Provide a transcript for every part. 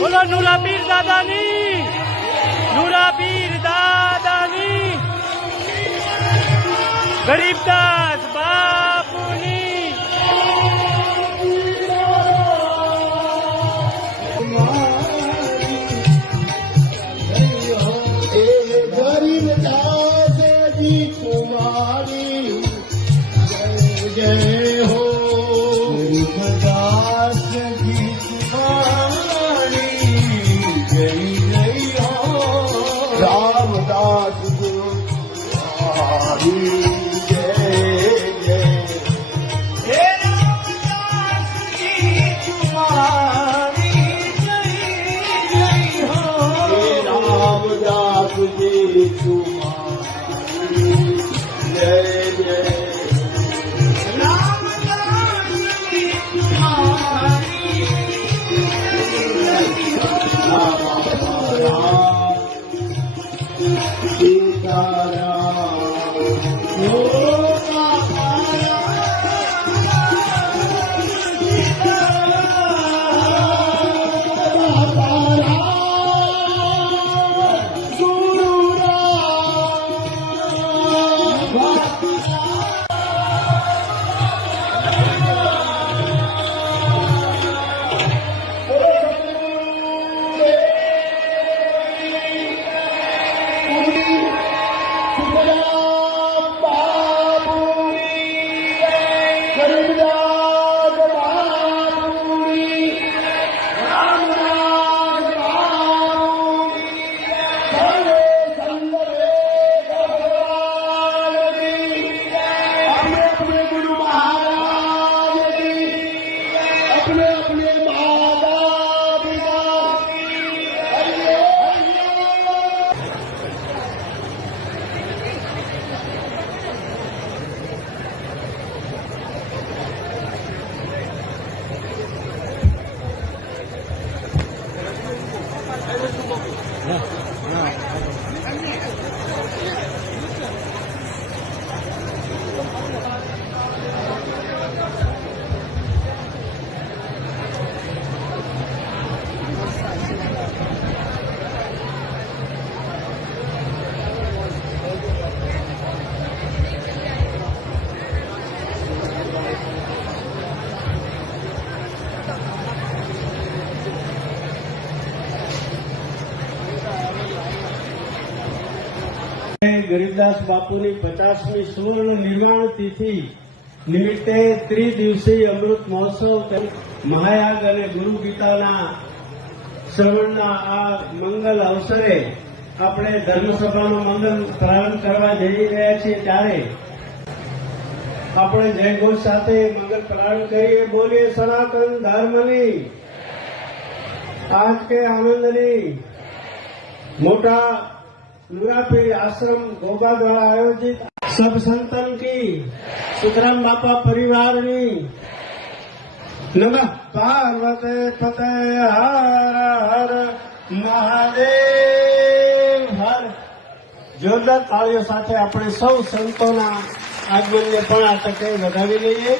બોલો નુરાપીર દાદાની, નુરાપીર દાદાની, ગરીબદાસ બાપુની. ગરીબદાસજી કુમારી જય જય હો. ગરીબદાસજી રામદાસ ગુરુ જય જય. હે રામદાસજી કુમારી જય જય હો. રામદાસજી કુમારી જય જય. રામદાસજી કુમારી ગરીબદાસ બાપુની 50મી સુવર્ણ નિર્માણ તિથિ નિમિત્તે ત્રિદિવસીય અમૃત મહોત્સવ મહાયાગ અને ગુરુ ગીતાના શ્રવણના આ મંગલ અવસરે આપણે ધર્મસભાનો મંગલ પ્રારંભ કરવા જઈ રહ્યા છીએ ત્યારે આપણે જયઘોષ સાથે મંગલ પ્રારંભ કરીએ. બોલીએ સનાતન ધર્મની, આજ કે આનંદની. મોટા नुरापीर आश्रम गोबा द्वारा आयोजित सब संतन की सुखराम बापा परिवार ની नमः पार्वते पते हर हर મહાદેવ હર. જોરદાર તાળીઓ સાથે આપણે સૌ સંતોના આગમનને પણ આ તકે વધાવી લઈએ.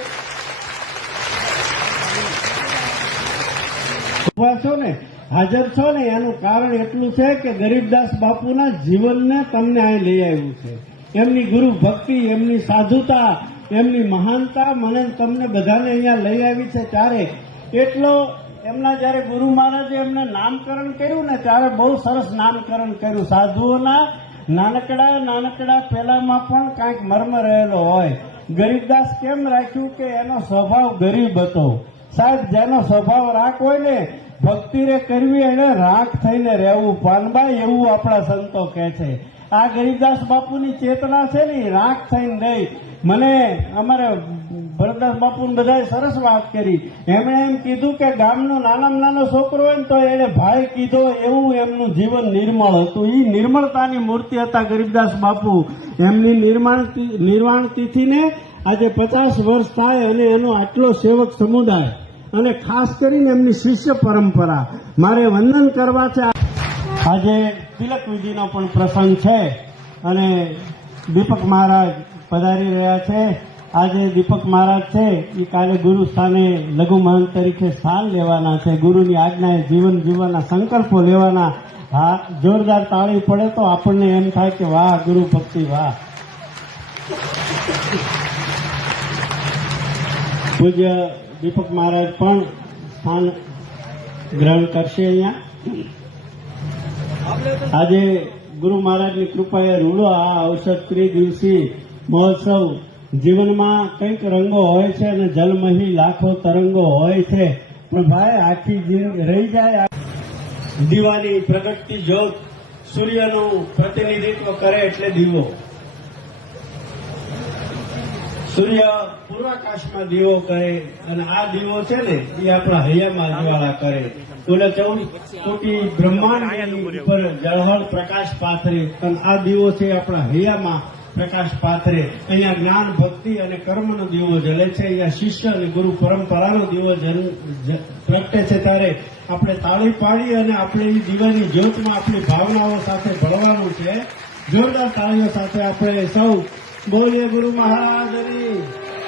છો ને, હાજર છો ને, એનું કારણ એટલું છે કે ગરીબદાસ બાપુના જીવનને તમને અહીં લઈ આવ્યું છે. એમની ગુરુ ભક્તિ, એમની સાધુતા, એમની મહાનતા મને તમને બધાને અહીંયા લઈ આવી છે. ત્યારે એટલો એમના જયારે ગુરુ મહારાજે એમને નામકરણ કર્યું ને ત્યારે બહુ સરસ નામકરણ કર્યું. સાધુઓના નાનકડા નાનકડા પેલામાં પણ કાંઈક મર્મ રહેલો હોય. ગરીબદાસ કેમ રાખ્યું કે એનો સ્વભાવ ગરીબ હતો. સાહેબ, જેનો સ્વભાવ રાખ હોય ને ભક્તિ રે કરવી એને રાખ થઈને રહેવું પાનબાઈ, એવું આપણા સંતો કહે છે. આ ગરીબદાસ બાપુની ચેતના છે ને રાખ થઈને રહી. મને અમારે ભરતદાસ બાપુ બધાએ સરસ વાત કરી. એમણે એમ કીધું કે ગામનો નાનામાં નાનો છોકરો હોય ને તો એને ભાઈ કીધો, એવું એમનું જીવન નિર્મળ હતું. એ નિર્મળતાની મૂર્તિ હતા ગરીબદાસ બાપુ. એમની નિર્વાણ તિથિને આજે 50 વર્ષ થાય અને એનો આટલો સેવક સમુદાય અને ખાસ કરીને એમની શિષ્ય પરંપરા મારે વંદન કરવા છે. આજે તિલક વિધિનો પણ પ્રસંગ છે અને દીપક મહારાજ પધારી રહ્યા છે. આજે દીપક મહારાજ છે એ કાલે ગુરુ સ્થાને લઘુ મહંત તરીકે સ્થાન લેવાના છે. ગુરુની આજ્ઞાએ જીવન જીવવાના સંકલ્પો લેવાના. હા, જોરદાર તાળી પડે તો આપણને એમ થાય કે વાહ ગુરુ ભક્તિ વાહ. પૂજ્ય દીપક મહારાજ પણ સ્થાન ગ્રહણ કરશે. અહીંયા આજે ગુરુ મહારાજની કૃપાએ રૂડો આ અવસર ત્રિદિવસીય મહોત્સવ. જીવનમાં કંઈક રંગો હોય છે અને જલમહી લાખો તરંગો હોય છે, પણ ભાઈ આખી જિંદગી રહી જાય. દીવાની પ્રગટતી જ્યોત સૂર્યનું પ્રતિનિધિત્વ કરે એટલે દીવો. સૂર્ય પૂર્વાકાશમાં દીવો કરે અને આ દીવો છે ને એ આપણા હૈયામાં જ્વાળા કરે. ઓલા 14 કોટી બ્રહ્માંડ ઉપર જળહળ પ્રકાશ પાથરે અને આ દીવો છે આપણા હૈયામાં પ્રકાશ પાથરે. અહીંયા જ્ઞાન ભક્તિ અને કર્મનો દીવો જલે છે. અહીંયા શિષ્ય અને ગુરુ પરંપરાનો દીવો પ્રગટે છે. ત્યારે આપણે તાળી પાડી અને આપણે એ દીવાની જ્યોતમાં આપણી ભાવનાઓ સાથે ભળવાનું છે. જોરદાર તાળીઓ સાથે આપણે સૌ બોલીએ ગુરુ મહારાજની,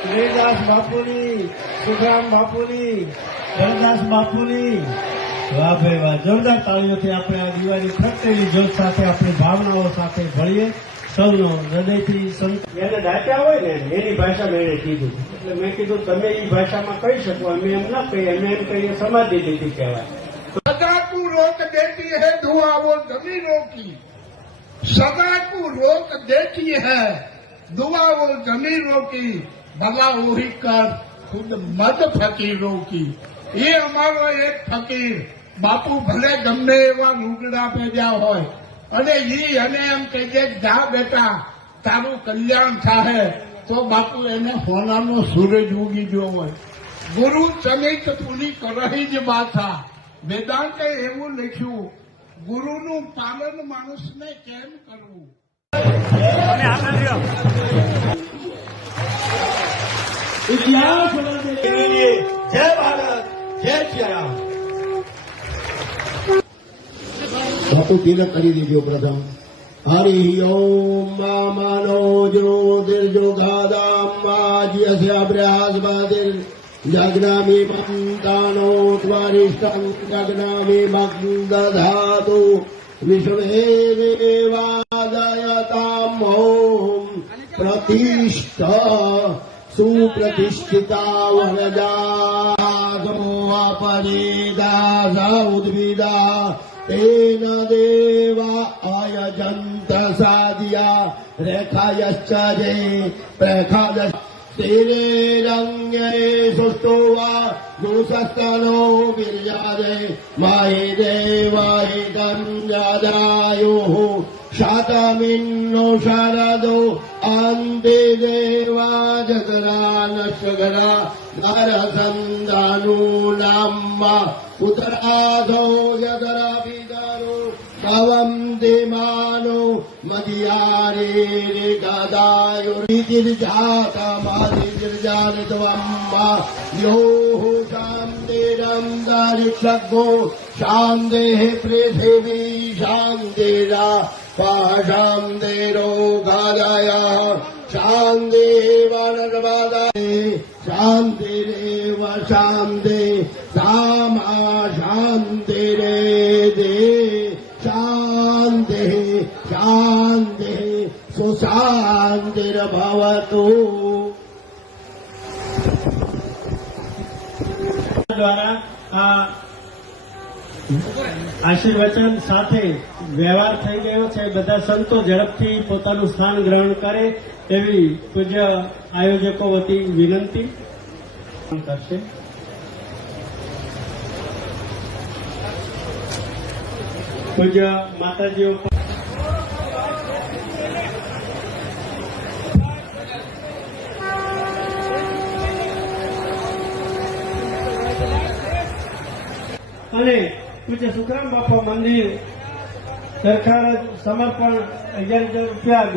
ગિરિદાસ બાપુની, સુખરામ બાપુની, હરદાસ બાપુની. વાહ ભાઈ વાહ. જોરદાર તાળીઓથી આપણે આ દીવાની પ્રગટેલી જ્યોત સાથે આપણી ભાવનાઓ સાથે ભળીએ. સૌનો હૃદયથી એને દાટ્યા હોય ને એની ભાષામાં એને કીધું, એટલે મેં કીધું તમે એ ભાષામાં કહી શકો. અમે એમ ના કહીએ, અમે એમ કહીએ સમાધિ લીધી કહેવાય. सदा तू रोक देती है धुआं वो जमीनों की, सदा तू रोक देती है दुआ वो जमीनों की, भला वही कर खुद मद फकीरों की. ये અમારો એક ફકીર બાપુ ભલે ગમે એવા લુગડા પહેર્યા હોય અને ઈ અને એમ કહીએ જા બેટા તારું કલ્યાણ થાય તો બાપુ એને હોનાનો સૂરજ ઉગી ગયો હોય. ગુરુ ચલિત પુલી કરહી જ બાથા. વેદાંતે એવું લખ્યું, ગુરુનું પાલન માણસને કેમ કરવું. અને આગળ રહ્યો. ઇતિહાસ જય ભારત, જય શ્રી રામ. બાપુ તિલક કરી દીધો પ્રથમ. હરિ ઓમ માનો જ્યોતિર્જો ગાદામ વાજ્યસ્ય બ્રહસ્પતિર જગ્નામી મંતાનો ત્વરિષ્ઠં જગ્નામી મગ્દધાતુ વિશ્વે દેવાદયતામ ઓમ પ્રતિષ્ઠા સુપ્રતિષ્ઠિતા વરદાગમો અપરિદા ઉદ્વિદા તેન દેવા આયજંત સાધ્યા રેખાયશ્ચ જે પ્રખાદશ્ચ તેરે રંગે સુષ્ટુવા દુષસ્તનો વિર્યાદે માહી દેવાહિતં યદાયુઃ શાતમિન્નો શારદો અંતે દેવા જગરાનશ્વગરા નરસંદાનૂનામ્મા ઉત્તરાધો યદરાભિદારો ભવં દેમાનો મદિયારે રે ગાદાયુર્જાતમાદિર્જાનિત્વમ્મા યો શાંતિરં દારિક્ષગો શાંદેઃ પૃથિવી શાંતિરા પાશાંતિરો ગાદાયા શાંતિરેવ નર્મદાએ શાંતિરેવ શાંતિ સામા શાંતિરે દે શાંતિ શાંતિ સુશાંતિર્ભવતુ. દ્વારા આ આશીર્વચન સાથે વ્યવહાર થઈ ગયો છે. બધા સંતો ઝડપથી પોતાનું સ્થાન ગ્રહણ કરે એવી પૂજ્ય આયોજકો વતી વિનંતી કરશે. પૂજ્ય માતાજીઓ અને પૂજ્ય સુખરામ બાપા મંદિર સરકાર સમર્પણ 11,000 રૂપિયા